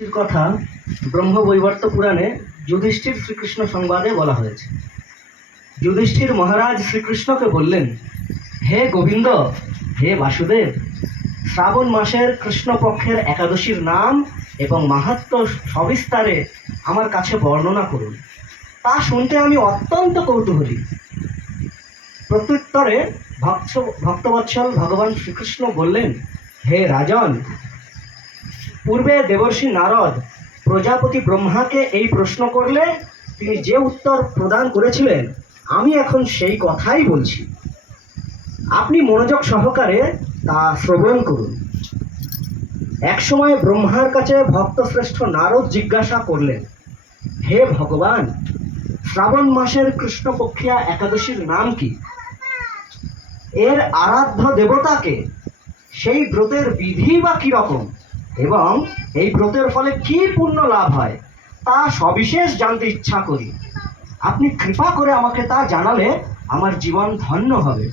কথা ব্রহ্মবৈবর্ত পুরাণে যুধিষ্ঠির শ্রীকৃষ্ণ সংবাদে বলা হয়েছে। যুধিষ্ঠির মহারাজ শ্রীকৃষ্ণকে বললেন, হে গোবিন্দ, হে বাসুদেব, শ্রাবণ মাসের কৃষ্ণপক্ষের একাদশীর নাম এবং মাহাত্ম সবিস্তারে আমার কাছে বর্ণনা করুন। তা শুনতে আমি অত্যন্ত কৌতূহলী। প্রত্যুত্তরে ভক্ত, ভক্তবৎসল ভগবান শ্রীকৃষ্ণ বললেন, হে রাজন পূর্বে দেবর্ষি নারদ প্রজাপতি ব্রহ্মাকে এই প্রশ্ন করলে তিনি যে উত্তর প্রদান করেছিলেন, আমি এখন সেই কথাই বলছি। আপনি মনোযোগ সহকারে তা শ্রবণ করুন। একসময় ব্রহ্মার কাছে ভক্তশ্রেষ্ঠ নারদ জিজ্ঞাসা করলেন, হে ভগবান, শ্রাবণ মাসের কৃষ্ণপক্ষিয়া একাদশীর নাম কি? এর আরাধ্য দেবতাকে? সেই ব্রতের বিধি বা কীরকম রকম? এবং এই ব্রতের ফলে কি পূর্ণ লাভ হয়, তা সবিশেষ জানতে ইচ্ছা করি। আপনি কৃপা করে আমাকে তা জানালে আমার জীবন ধন্য হবে।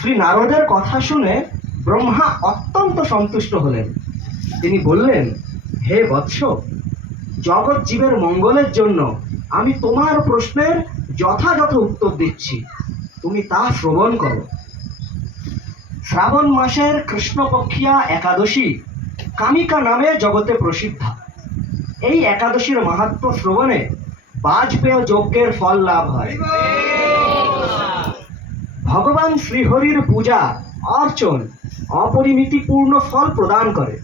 শ্রী নারদের কথা শুনে ব্রহ্মা অত্যন্ত সন্তুষ্ট হলেন। তিনি বললেন, হে বৎস, জগৎ জীবের মঙ্গলের জন্য আমি তোমার প্রশ্নের যথাযথ উত্তর দিচ্ছি। তুমি তা শ্রবণ করো। শ্রাবণ মাসের কৃষ্ণপক্ষিয়া একাদশী কামিকা নামে জগতে প্রসিদ্ধা। এই একাদশীর মাহাত্ম শ্রবণে বাজপেয় যজ্ঞের ফল লাভ হয়। ভগবান শ্রীহরির পূজা অর্চন অপরিমিতিপূর্ণ ফল প্রদান করে।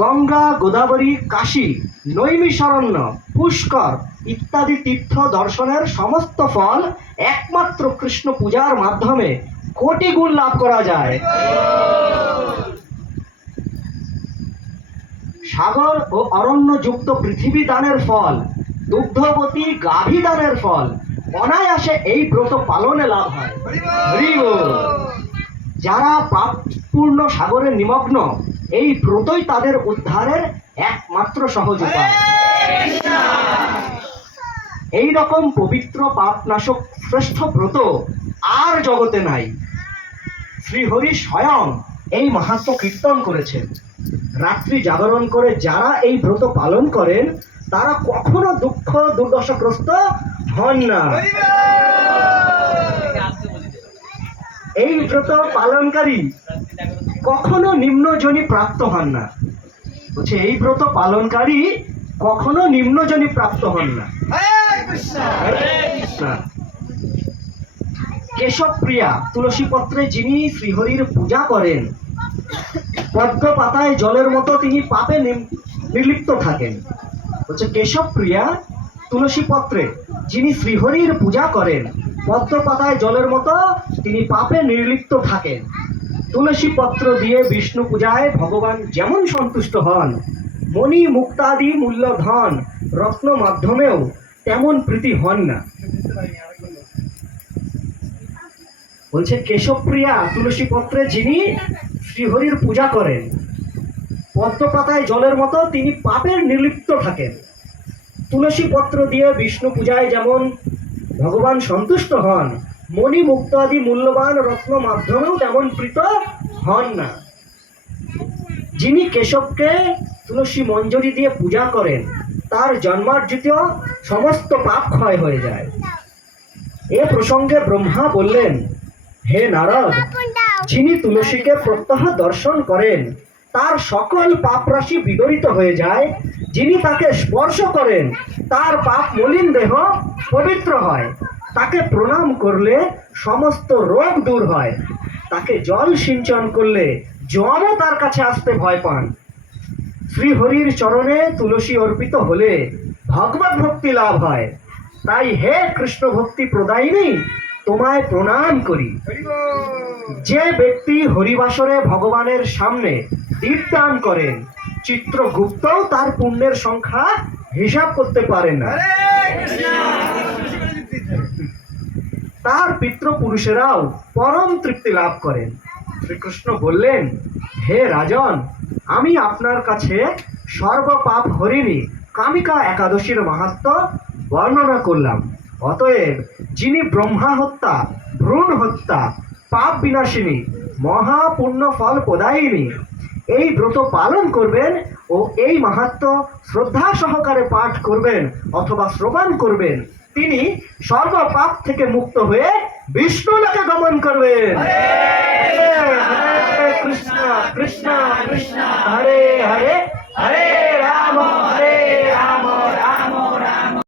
গঙ্গা, গোদাবরী, কাশী, নৈমিষারণ্য, পুষ্কর ইত্যাদি তীর্থ দর্শনের সমস্ত ফল একমাত্র কৃষ্ণ পূজার মাধ্যমে কোটি গুণ লাভ করা যায়। সাগর ও অরণ্য যুক্ত পৃথিবী দানের ফল, দুগ্ধবতী গাভী দানের ফল, অনায়াসে এই ব্রত পালনে লাভ হয়। যারা পাপপূর্ণ সাগরে নিমগ্ন, এই ব্রতই তাদের উদ্ধারের একমাত্র সহজ এই রকম পবিত্র পাপনাশক শ্রেষ্ঠ ব্রত আর জগতে নাই। শ্রীহরি স্বয়ং এই মাহাত্ম কীর্তন করেছেন। রাত্রি জাগরণ করে যারা এই ব্রত পালন করেন, তারা কখনো দুঃখ দুর্দশাগ্রস্ত হন না এই ব্রত পালনকারী কখনো নিম্নজনী প্রাপ্ত হন না বলছে, এই ব্রত পালনকারী কখনো নিম্নজনী প্রাপ্ত হন না। কেশব প্রিয়া তুলসী পত্রে যিনি শ্রীহরির পূজা করেন পদ্ম পাতায় জলের মতো তিনি পাপে নির্লিপ্ত থাকেন। হচ্ছে কেশব প্রিয়া, তুলসী পত্রে যিনি শ্রীহরির পূজা করেন পদ্ম পাতায় জলের মতো তিনি পাপে নির্লিপ্ত থাকেন। তুলসী পত্র দিয়ে বিষ্ণু পূজায় ভগবান যেমন সন্তুষ্ট হন, মণি মুক্তাদি মূল্যধন রত্ন মাধ্যমেও তেমন প্রীতি হন না। বলছে কেশবপ্রিয়া তুলসী পত্রে যিনি শ্রীহরির পূজা করেন। পদ্ম পাতায় জলের মতো তিনি পাপের নির্লিপ্ত থাকেন। তুলসী পত্র দিয়ে বিষ্ণু পূজায় যেমন ভগবান সন্তুষ্ট হন, মণি মুক্ত আদি মূল্যবান রত্ন মাধ্যমেও তেমন প্রীত হন না। যিনি কেশবকে তুলসী মঞ্জরি দিয়ে পূজা করেন, তার জন্মার্জিত সমস্ত পাপ ক্ষয় হয়ে যায়। এ প্রসঙ্গে ব্রহ্মা বললেন, হে নারদ যিনি তুলসীকে প্রত্যহ দর্শন করেন, তার সকল পাপ রাশি বিদরিত হয়ে যায়। যিনি তাকে স্পর্শ করেন, তার পাপ মলিন দেহ পবিত্র হয়। তাকে প্রণাম করলে সমস্ত রোগ দূর হয়। তাকে জল সিঞ্চন করলে জলও তার কাছে আসতে ভয় পান। শ্রীহরির চরণে তুলসী অর্পিত হলে ভগবত ভক্তি লাভ হয়। তাই হে কৃষ্ণ ভক্তি প্রদায়িনী তোমায় প্রণাম করি। যে ব্যক্তি হরিবাসরে ভগবানের সামনে দীপদান করেন, চিত্রগুপ্তও তার পুণ্যের সংখ্যা হিসাব করতে পারেন না। তার পিতৃপুরুষেরাও পরম তৃপ্তি লাভ করেন। শ্রীকৃষ্ণ বললেন, হে রাজন, আমি আপনার কাছে সর্বপাপ হরিণী কামিকা একাদশীর মাহাত্ম বর্ণনা করলাম। অতএব যিনি ব্রহ্মা হত্যা, ভ্রূণ হত্যা, পাপ বিনাশিনী, মহাপুণ্য ফল প্রদায়িনী, এই ব্রত পালন করবেন ও এই মাহাত্ম শ্রদ্ধা সহকারে পাঠ করবেন অথবা শ্রবণ করবেন, তিনি সর্বপাপ থেকে মুক্ত হয়ে বিষ্ণু লোকে গমন করবেন। হরে কৃষ্ণ কৃষ্ণ, হরে হরে।